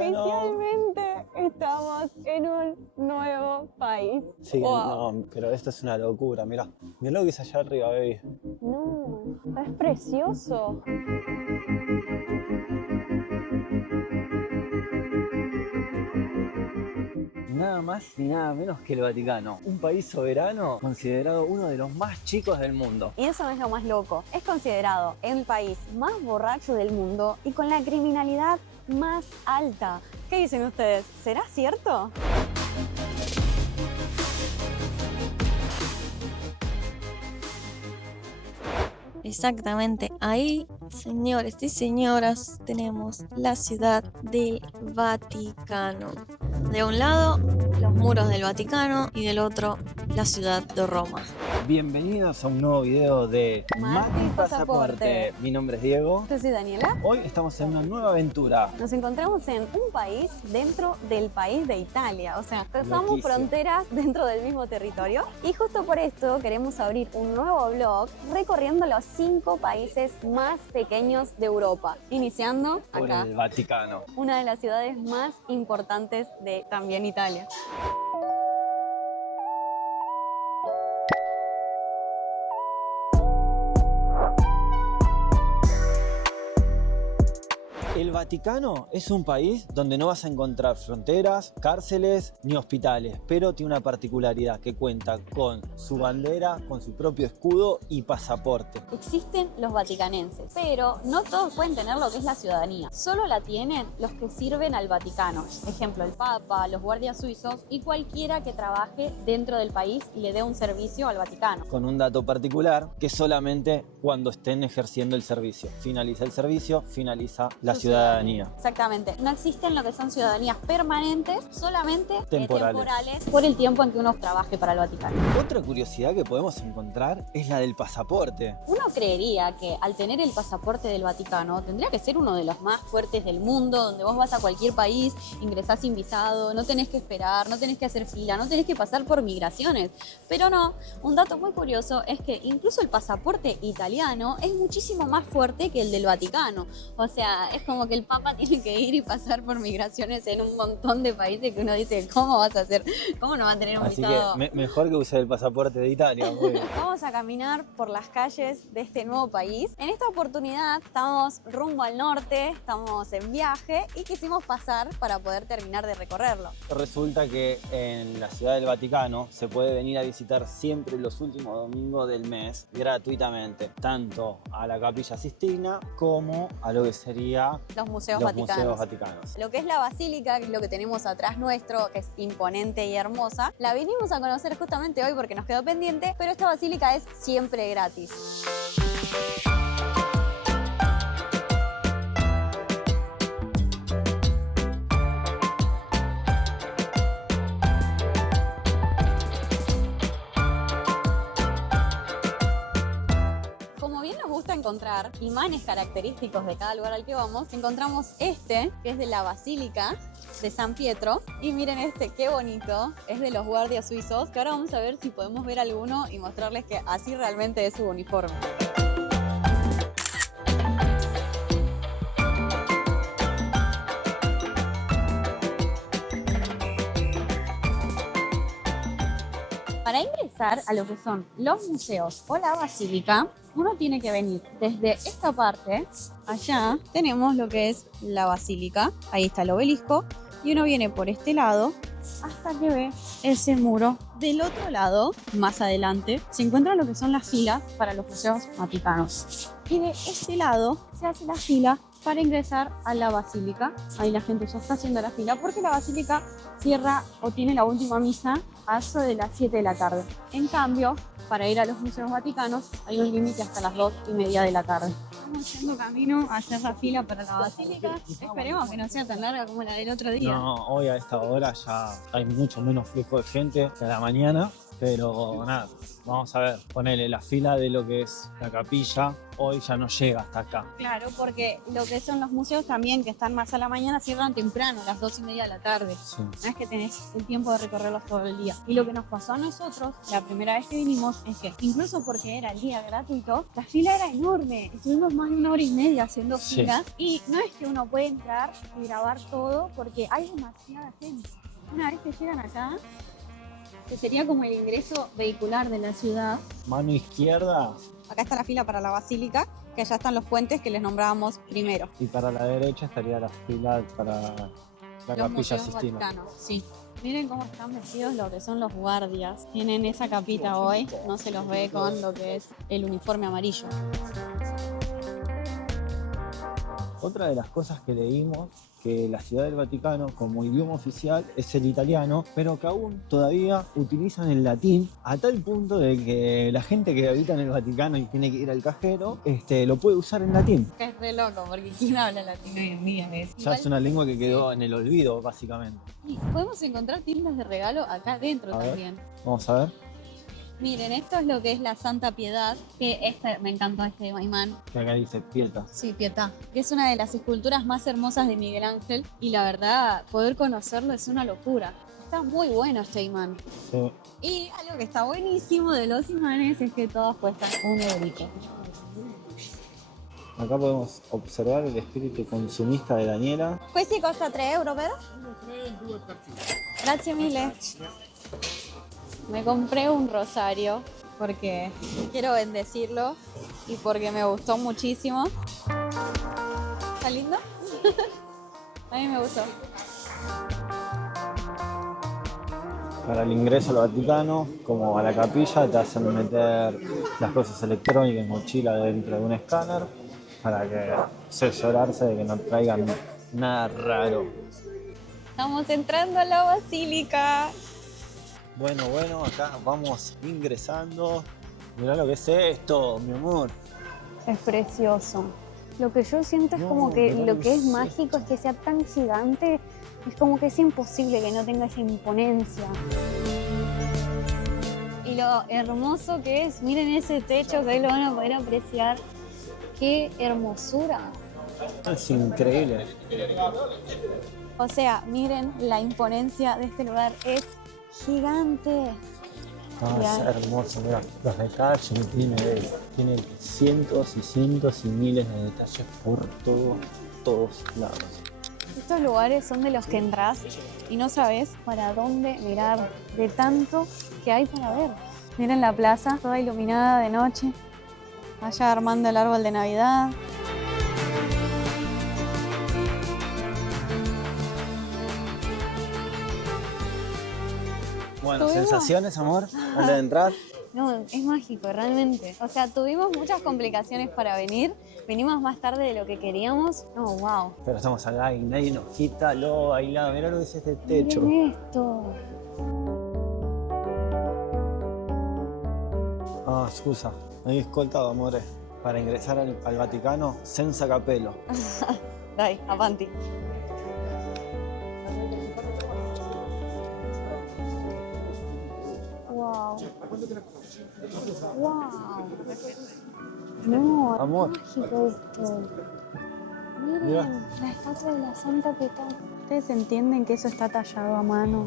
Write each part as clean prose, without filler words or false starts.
Bueno. Oficialmente estamos en un nuevo país. Sí, Wow. no, pero esto es una locura, mirá. Mirá lo que es allá arriba, baby. No, es precioso. Nada más ni nada menos que el Vaticano. Un país soberano considerado uno de los más chicos del mundo. Y eso no es lo más loco. Es considerado el país más borracho del mundo y con la criminalidad más alta. ¿Qué dicen ustedes? ¿Será cierto? Exactamente, ahí, señores y señoras, tenemos la ciudad del Vaticano. De un lado, los muros del Vaticano y del otro, la ciudad de Roma. Bienvenidos a un nuevo video de Mate y Pasaporte. Pasaporte. Mi nombre es Diego. Yo soy Daniela. Hoy estamos en una nueva aventura. Nos encontramos en un país dentro del país de Italia, o sea, cruzamos Loquísimo. fronteras dentro del mismo territorio y justo por esto queremos abrir un nuevo blog recorriendo los 5 países más pequeños de Europa, iniciando Por acá, el Vaticano. una de las ciudades más importantes de también Italia. El Vaticano es un país donde no vas a encontrar fronteras, cárceles ni hospitales, pero tiene una particularidad que cuenta con su bandera, con su propio escudo y pasaporte. Existen los vaticanenses, pero no todos pueden tener lo que es la ciudadanía. Solo la tienen los que sirven al Vaticano. Ejemplo, el Papa, los guardias suizos y cualquiera que trabaje dentro del país y le dé un servicio al Vaticano. Con un dato particular que solamente cuando estén ejerciendo el servicio. Finaliza el servicio, finaliza la ciudadanía. Exactamente. No existen lo que son ciudadanías permanentes, solamente Temporales. por el tiempo en que uno trabaje para el Vaticano. Otra curiosidad que podemos encontrar es la del pasaporte. Uno creería que al tener el pasaporte del Vaticano tendría que ser uno de los más fuertes del mundo, donde vos vas a cualquier país, ingresás sin visado, no tenés que esperar, no tenés que hacer fila, no tenés que pasar por migraciones. Pero no, un dato muy curioso es que incluso el pasaporte italiano es muchísimo más fuerte que el del Vaticano. O sea, es como que el Papa tiene que ir y pasar por migraciones en un montón de países que uno dice, ¿cómo vas a hacer? ¿Cómo no va a tener un Así visado? que mejor que usar el pasaporte de Italia. Muy bien. Vamos a caminar por las calles de este nuevo país. En esta oportunidad estamos rumbo al norte, estamos en viaje y quisimos pasar para poder terminar de recorrerlo. Resulta que en la ciudad del Vaticano se puede venir a visitar siempre los últimos domingos del mes gratuitamente, tanto a la Capilla Sistina como a lo que sería Los museos los vaticanos. museos vaticanos. Lo que es la basílica, que es lo que tenemos atrás nuestro, que es imponente y hermosa, la vinimos a conocer justamente hoy porque nos quedó pendiente, pero esta basílica es siempre gratis. Como bien nos gusta encontrar imanes característicos de cada lugar al que vamos, encontramos este, que es de la Basílica de San Pietro. Y miren este, qué bonito, es de los guardias suizos, que ahora vamos a ver si podemos ver alguno y mostrarles que así realmente es su uniforme. Para ingresar a lo que son los museos o la basílica, uno tiene que venir desde esta parte, allá tenemos lo que es la basílica, ahí está el obelisco, y uno viene por este lado hasta que ve ese muro. Del otro lado, más adelante, se encuentran lo que son las filas para los museos vaticanos. Y de este lado se hace la fila para ingresar a la basílica. Ahí la gente ya está haciendo la fila porque la basílica cierra o tiene la última misa a eso de las 7 de la tarde. En cambio, para ir a los museos vaticanos hay un límite hasta las 2:30 de la tarde. Estamos yendo camino a hacer la fila para la basílica. Esperemos que no sea tan larga como la del otro día. No, hoy a esta hora ya hay mucho menos flujo de gente que a la mañana. Pero nada, vamos a ver, ponele la fila de lo que es la capilla, hoy ya no llega hasta acá. Claro, porque lo que son los museos también, que están más a la mañana, cierran temprano, a las 2:30 de la tarde. Sí. No es que tenés el tiempo de recorrerlos todo el día. Y lo que nos pasó a nosotros, la primera vez que vinimos, es que incluso porque era el día gratuito, la fila era enorme. Estuvimos más de 1 hora y media haciendo Sí. fila. Y no es que uno puede entrar y grabar todo, porque hay demasiada gente. Una vez que llegan acá, que sería como el ingreso vehicular de la ciudad. Mano izquierda Acá está la fila para la basílica, que allá están los puentes que les nombrábamos primero. y para la derecha estaría la fila para la Los capilla museos Sistina. vaticanos, sí. Miren cómo están vestidos lo que son los guardias. Tienen esa capita hoy, no se los ve con lo que es el uniforme amarillo. Otra de las cosas que leímos, que la Ciudad del Vaticano como idioma oficial es el italiano, pero que aún todavía utilizan el latín a tal punto de que la gente que habita en el Vaticano y tiene que ir al cajero, lo puede usar en latín. Que es re loco, porque ¿quién habla latín hoy en día? Ya es una lengua que quedó en el olvido, básicamente. Y podemos encontrar tiendas de regalo acá adentro A ver. también. Vamos a ver, Miren, esto es lo que es la Santa Piedad, que me encantó este imán. que acá dice Pieta. Sí, Pietà, que es una de las esculturas más hermosas de Miguel Ángel y la verdad, poder conocerlo es una locura. Está muy bueno este imán. Sí. Y algo que está buenísimo de los imanes es que todos cuestan €1. Acá podemos observar el espíritu consumista de Daniela. Questi costa €3, vero? Grazie mille. Me compré un rosario porque quiero bendecirlo y porque me gustó muchísimo. ¿Está lindo? A mí me gustó. Para el ingreso al Vaticano, como a la capilla, te hacen meter las cosas electrónicas en mochila dentro de un escáner para que cerciorarse de que no traigan nada raro. Estamos entrando a la basílica. Bueno, acá vamos ingresando. Mirá lo que es esto, mi amor. Es precioso. Lo que yo siento es No, como que mirá lo lo que es que es mágico es que sea tan gigante, es como que es imposible que no tenga esa imponencia. Y lo hermoso que es, miren ese techo que ahí lo van a poder apreciar. ¡Qué hermosura! Es increíble. O sea, miren la imponencia de este lugar, es gigante. Es hermoso, mira, los detalles que tiene cientos y cientos y miles de detalles por todos lados. Estos lugares son de los que entras y no sabes para dónde mirar de tanto que hay para ver. Miren la plaza, toda iluminada de noche. Allá armando el árbol de Navidad. Bueno, ¿Tuvimos? ¿sensaciones, amor? Antes de entrar. No, es mágico, realmente. O sea, tuvimos muchas complicaciones para venir. Venimos más tarde de lo que queríamos. No, wow. Pero estamos acá y nadie nos quita lo bailado. Mirá lo que es este techo. Miren esto. Ah, scusa. Me había escoltado, amore. Para ingresar al Vaticano, senza capello. Dai, avanti. Wow. Wow. No, es Amor. mágico esto. Miren, Mirá. la estatua de la Santa Pietà. ¿Ustedes entienden que eso está tallado a mano?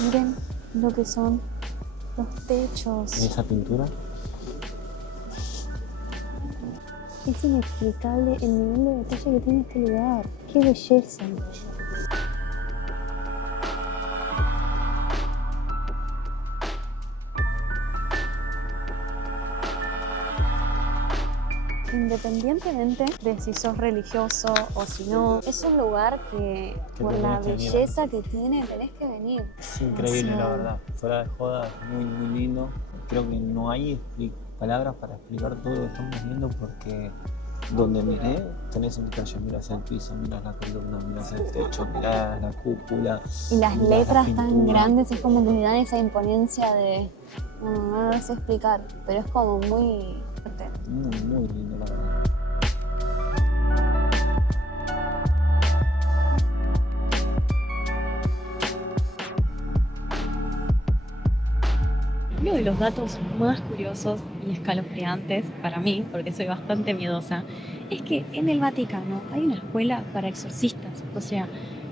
Miren lo que son los techos. ¿Y esa pintura? Es inexplicable el nivel de detalle que tiene este lugar. ¡Qué belleza! Independientemente de si sos religioso o si no, es un lugar que por tenés la que venir. belleza que tiene tenés que venir. Es increíble, la Demasiado. verdad. Fuera de joda, es muy lindo. Creo que no hay palabras para explicar todo lo que estamos viendo porque donde miré, tenés un detalle, mirás el piso, mirás la columna, mirás el techo, mirás la cúpula. Y las mirás letras la tan pintura. grandes es como que le dan esa imponencia de... No lo sé explicar, pero es como muy fuerte. Muy lindo, la verdad. Uno de los datos más curiosos y escalofriantes para mí, porque soy bastante miedosa, es que en el Vaticano hay una escuela para exorcistas. O sea,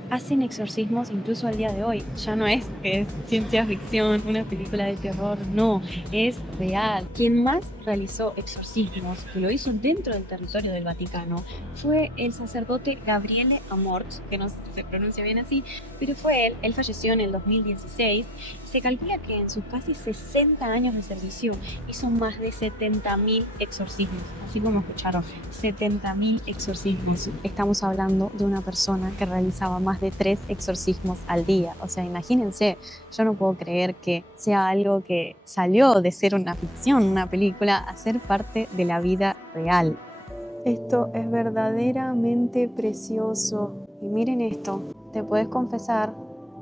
hacen exorcismos incluso al día de hoy. Ya no es que es ciencia ficción, una película de terror, no, es real. Quien más realizó exorcismos, que lo hizo dentro del territorio del Vaticano, fue el sacerdote Gabriele Amort, que no se pronuncia bien así, pero fue él falleció en el 2016. Se calcula que en sus casi 60 años de servicio hizo más de 70.000 exorcismos, así como escucharon, 70.000 exorcismos. Estamos hablando de una persona que realizaba más de 3 exorcismos al día. O sea, imagínense, yo no puedo creer que sea algo que salió de ser una ficción, una película, a ser parte de la vida real. Esto es verdaderamente precioso. Y miren esto, te puedes confesar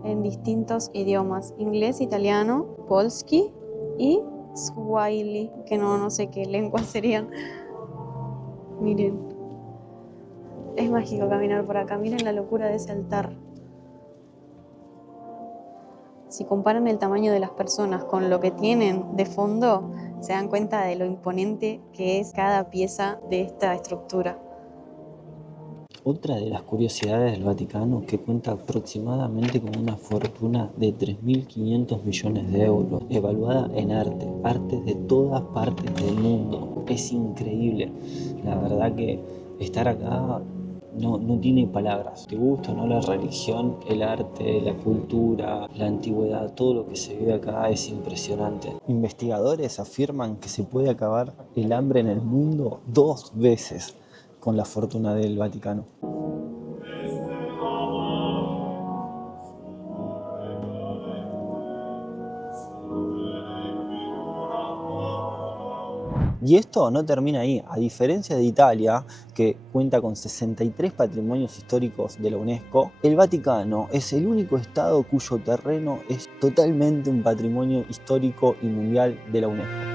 en distintos idiomas: inglés, italiano, polski y swahili, que no sé qué lenguas serían. Miren, es mágico caminar por acá. Miren la locura de ese altar. Si comparan el tamaño de las personas con lo que tienen de fondo, se dan cuenta de lo imponente que es cada pieza de esta estructura. Otra de las curiosidades del Vaticano que cuenta aproximadamente con una fortuna de 3.500 millones de euros, evaluada en arte de todas partes del mundo. Es increíble. La verdad que estar acá no tiene palabras. Te gusta o no la religión, el arte, la cultura, la antigüedad, todo lo que se vive acá es impresionante. Investigadores afirman que se puede acabar el hambre en el mundo 2 veces con la fortuna del Vaticano. Y esto no termina ahí. A diferencia de Italia, que cuenta con 63 patrimonios históricos de la UNESCO, el Vaticano es el único estado cuyo terreno es totalmente un patrimonio histórico y mundial de la UNESCO.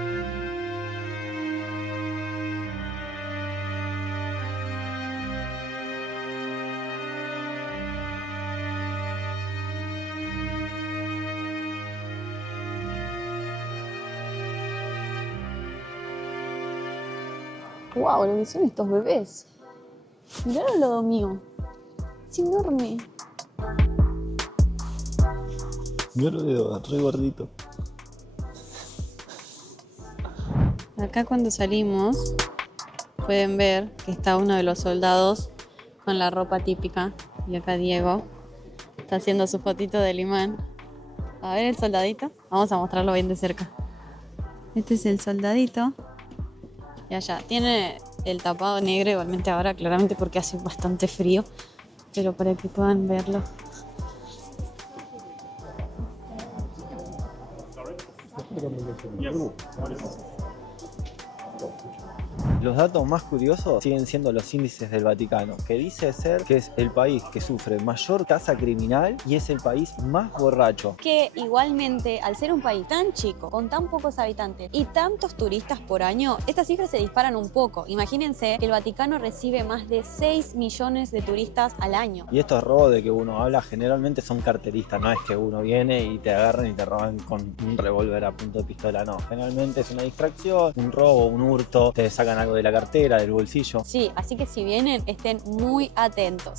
¡Wow! Lo que son estos bebés. Mirá al lado mío. Es enorme. Yo lo veo re gordito. Acá cuando salimos pueden ver que está uno de los soldados con la ropa típica. Y acá Diego está haciendo su fotito del imán. A ver el soldadito. Vamos a mostrarlo bien de cerca. Este es el soldadito. Y allá tiene el tapado negro igualmente ahora, claramente porque hace bastante frío. Pero para que puedan verlo. Los datos más curiosos siguen siendo los índices del Vaticano, que dice ser que es el país que sufre mayor tasa criminal y es el país más borracho. Que igualmente, al ser un país tan chico, con tan pocos habitantes y tantos turistas por año, estas cifras se disparan un poco. Imagínense que el Vaticano recibe más de 6 millones de turistas al año. Y estos robos de que uno habla generalmente son carteristas, no es que uno viene y te agarran y te roban con un revólver a punto de pistola, no. Generalmente es una distracción, un robo, un hurto, te sacan algo de la cartera, del bolsillo. Sí, así que si vienen, estén muy atentos.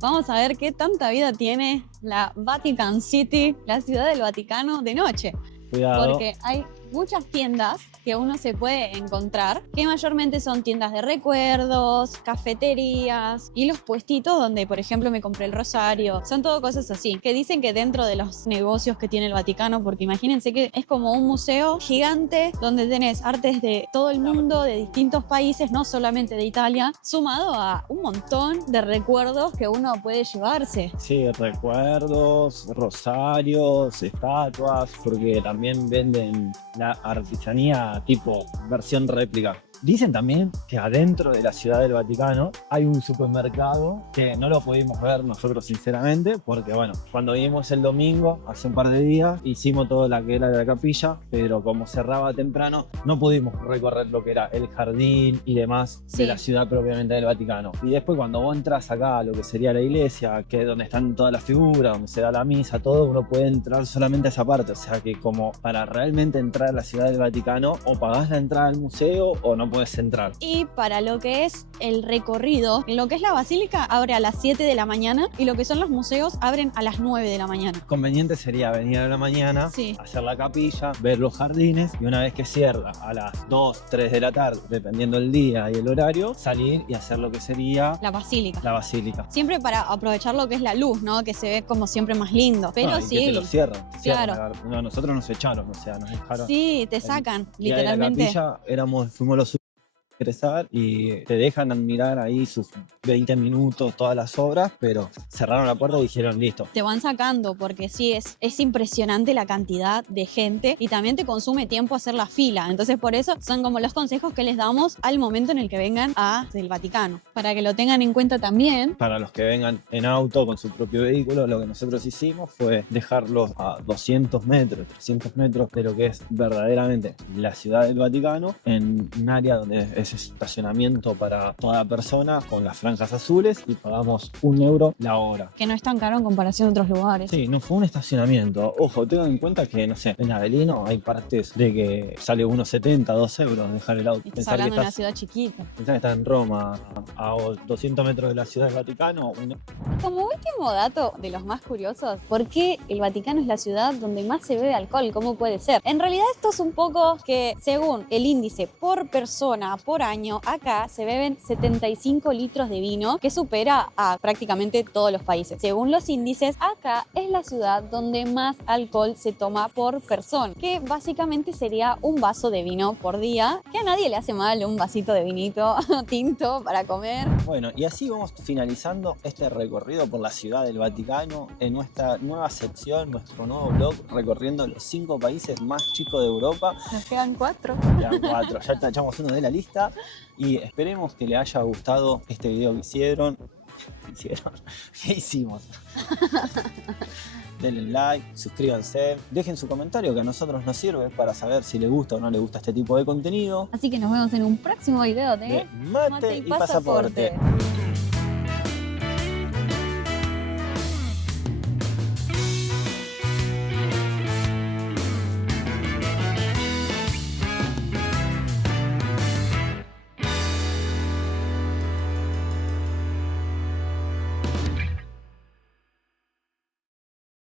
Vamos a ver qué tanta vida tiene la Vatican City, la ciudad del Vaticano, de noche. Cuidado. Porque hay muchas tiendas que uno se puede encontrar, que mayormente son tiendas de recuerdos, cafeterías y los puestitos donde, por ejemplo, me compré el rosario. Son todo cosas así, que dicen que dentro de los negocios que tiene el Vaticano, porque imagínense que es como un museo gigante donde tenés artes de todo el mundo, de distintos países, no solamente de Italia, sumado a un montón de recuerdos que uno puede llevarse. Sí, recuerdos, rosarios, estatuas, porque también venden la artesanía tipo versión réplica. Dicen también que adentro de la Ciudad del Vaticano hay un supermercado que no lo pudimos ver nosotros sinceramente, porque bueno, cuando vinimos el domingo, hace un par de días, hicimos todo lo que era de la capilla, pero como cerraba temprano, no pudimos recorrer lo que era el jardín y demás de la ciudad propiamente del Vaticano. Y después cuando vos entras acá a lo que sería la iglesia, que es donde están todas las figuras, donde se da la misa, todo, uno puede entrar solamente a esa parte. O sea que como para realmente entrar a la Ciudad del Vaticano, o pagás la entrada al museo o no puedes entrar. Y para lo que es el recorrido, lo que es la basílica abre a las 7 de la mañana y lo que son los museos abren a las 9 de la mañana. Conveniente sería venir a la mañana, hacer la capilla, ver los jardines y una vez que cierra a las 2, 3 de la tarde, dependiendo del día y el horario, salir y hacer lo que sería la basílica. La basílica. Siempre para aprovechar lo que es la luz, ¿no? Que se ve como siempre más lindo. Pero no, y sí. que te lo cierran. Claro. No, nosotros nos echaron, o sea, nos dejaron. Sí, te sacan, día literalmente. De la capilla fuimos los ingresar y te dejan admirar ahí sus 20 minutos, todas las obras, pero cerraron la puerta y dijeron listo. Te van sacando porque sí, es impresionante la cantidad de gente y también te consume tiempo hacer la fila. Entonces por eso son como los consejos que les damos al momento en el que vengan a el Vaticano. Para que lo tengan en cuenta también. Para los que vengan en auto con su propio vehículo, lo que nosotros hicimos fue dejarlos a 200 metros, 300 metros de lo que es verdaderamente la Ciudad del Vaticano, en un área donde es estacionamiento para toda persona con las franjas azules y pagamos €1 la hora. Que no es tan caro en comparación a otros lugares. Sí, no fue un estacionamiento. Ojo, tengan en cuenta que, no sé, en Avelino hay partes de que sale €1,70, €2 dejar el auto. Y estás hablando de una ciudad chiquita. Pensá que estás en Roma, a 200 metros de la Ciudad del Vaticano. Como último dato de los más curiosos, ¿por qué el Vaticano es la ciudad donde más se bebe alcohol? ¿Cómo puede ser? En realidad esto es un poco que, según el índice por persona, por año, acá se beben 75 litros de vino, que supera a prácticamente todos los países. Según los índices, acá es la ciudad donde más alcohol se toma por persona, que básicamente sería un vaso de vino por día, que a nadie le hace mal un vasito de vinito tinto para comer. Bueno, y así vamos finalizando este recorrido por la Ciudad del Vaticano en nuestra nueva sección, nuestro nuevo blog, recorriendo los 5 países más chicos de Europa. Nos quedan 4. Quedan 4, ya tachamos uno de la lista y esperemos que les haya gustado este video que hicieron. ¿Qué hicimos? Denle like, suscríbanse, dejen su comentario que a nosotros nos sirve para saber si les gusta o no les gusta este tipo de contenido. Así que nos vemos en un próximo video de Mate y Pasaporte.